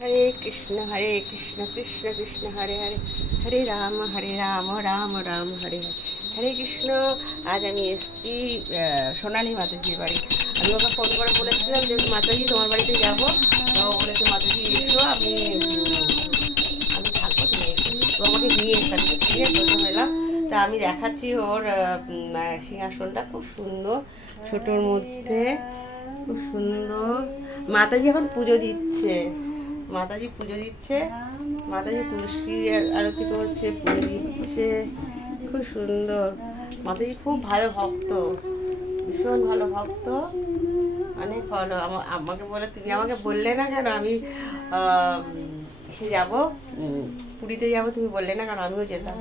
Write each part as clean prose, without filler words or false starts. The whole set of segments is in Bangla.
हरे कृष्ण कृष्ण कृष्ण हरे हरे हरे राम राम राम हरे हरे হরে কৃষ্ণ। আজ আমি এসেছি সোনালী মাতাজির বাড়ি। আমি ওকে ফোন করে বলেছিলাম যে মাতাজি তোমার বাড়িতে যাবো, তো ও বলেছে মাতাজি এসো, আমি থাকবো, তুমি এসো। তো আমাকে নিয়ে এসে আমি ছিঁড়ে প্রথম এলাম। তা আমি দেখাচ্ছি ওর সিংহাসনটা খুব সুন্দর, ছোটোর মধ্যে খুব সুন্দর। মাতাজি এখন পুজো দিচ্ছে, মাতাজি তুলসী আরতি করছে, পুজো দিচ্ছে, খুব সুন্দর। মাতাজি খুব ভালো ভক্ত, ভীষণ ভালো ভক্ত, অনেক ভালো। আমাকে বলে তুমি আমাকে বললে না কেন আমি সে যাব, পুরীতে যাব, তুমি বললে না কেন, আমিও যেতাম।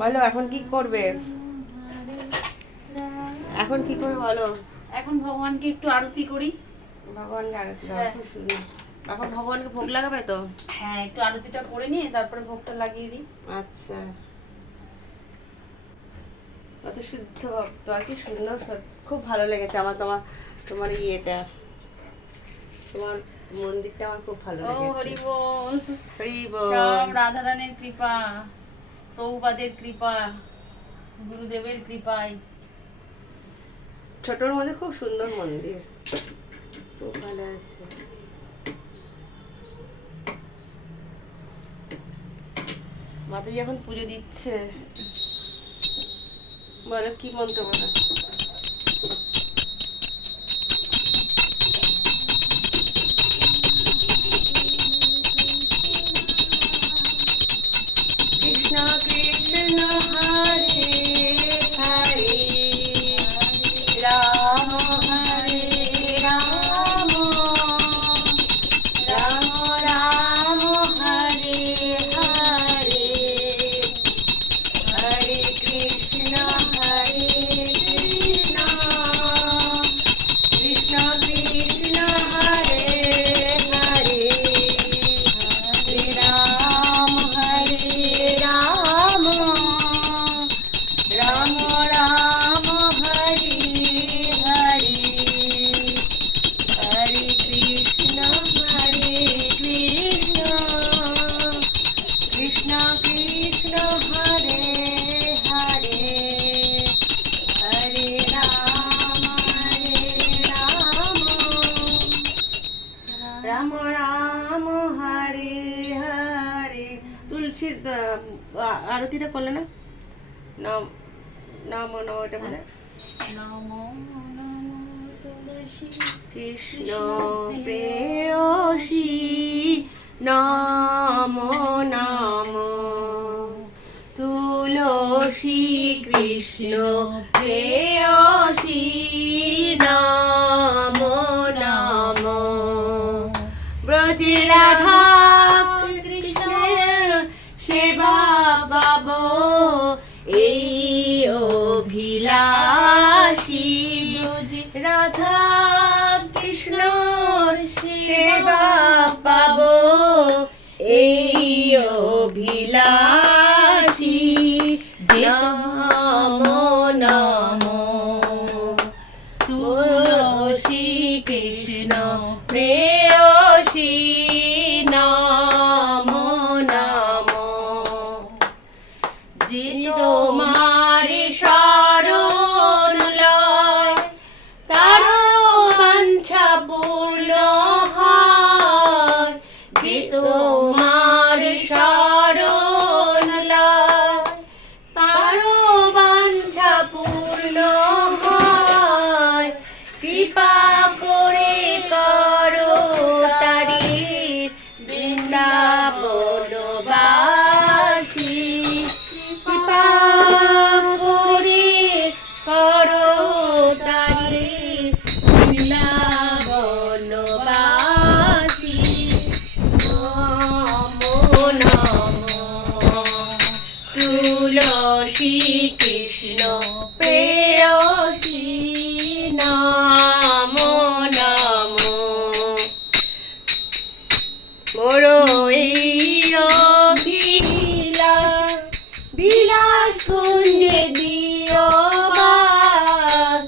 বলো এখন কি করবে, এখন কি করবে বলো। এখন ভগবানকে একটু আরতি করি। ভগবানকে আরতি, খুব সুন্দর। এখন ভগবানকে ভোগ লাগাবে তো? হ্যাঁ, একটু আরতিটা করে নিয়ে তারপরে ভোগটা লাগিয়ে দিই। আচ্ছা, কত শুদ্ধ ভক্ত, আর কি সুন্দর, খুব ভালো লেগেছে আমার তোমার ইয়েটা, তোমার মন্দিরটা আমার খুব ভালো লেগেছে। হরি বল, হরি বল। সব রাধারানীর কৃপা, প্রভুপাদের কৃপা, গুরুদেবের কৃপায়। ছোটর মধ্যে খুব সুন্দর মন্দির, খুব ভালো আছে। মাতাজি এখন পুজো দিচ্ছে, বলো কি মন্ত্র বলো। কৃষ্ণ কৃষ্ণ হরে হরে রাম হরে রাম রাম রাম হরে হরে হরে কৃষ্ণ কৃষ্ণ কৃষ্ণ হরে হরে হরে রাম রাম রাম হরে হরে হরে কৃষ্ণ কৃষ্ণ কৃষ্ণ হরে হরে হরে রাম রাম রাম হরে হরে। তুলসীর আরতিটা করলে না, নাম নাম নাম ওটা বলে নমো নমো তুলসী কৃষ্ণ প্রেয়সী নমো নমো তুলসী কৃষ্ণ প্রেয়সী নমো নমো ব্রজে রাধা কৃষ্ণ সেবা পাবো এই অভিলাষী রাধা কৃষ্ণ সেবা পাবো এই অভিলাষী নমো নমো তুলসী কৃষ্ণ প্রেয়সী নমো নমো যে তোমার শরণ লয় তারও বাঞ্ছা পূর্ণ হয়, যে তোমার শরণ লয় তারও বাঞ্ছা পূর্ণ হয়, কৃপা করে করো তারি বৃন্দাবনবাসী, কৃপা করে করো তারি বৃন্দাবনবাসী নমো নমো তুলসী কৃষ্ণ প্রেয়সী নমো নমো মোরো এই অভিলাষ বিলাস কুঞ্জে দিও বাস,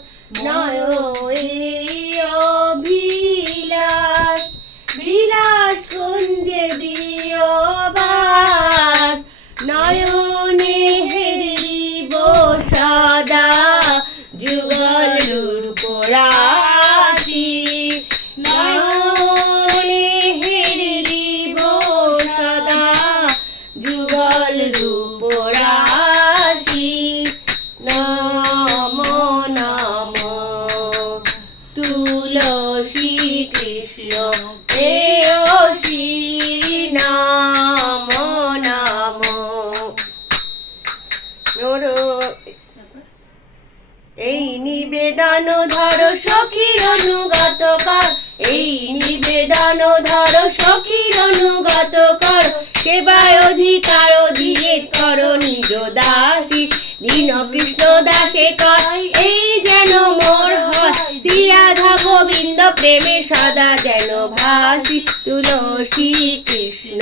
নয় এই অভিলাষ বিলাস কুঞ্জে কর, এই নিবেদন ধর সখীর অনুগত কর, সেবায় অধিকার দিয়ে কর নিজ দাসী, দীন কৃষ্ণ দাসে কর এই যেন মোর হয়, শ্রী রাধা গোবিন্দ প্রেমে সদা যেন ভাসি, তুলসী কৃষ্ণ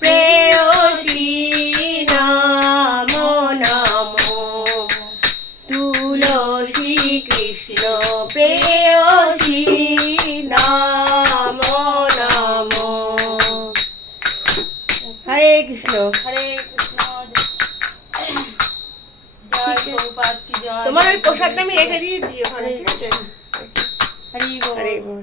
প্রেয়সী নমো নমো, তুলসী কৃষ্ণ প্রেয়সী নমো নমো। হরে কৃষ্ণ। হরে কৃষ্ণ। জয় প্রভুপাদ কি জয়। তোমার ওই প্রসাদটা আমি রেখে দিয়েছি ওখানে, ঠিক আছে? হরি বল। হরে বল।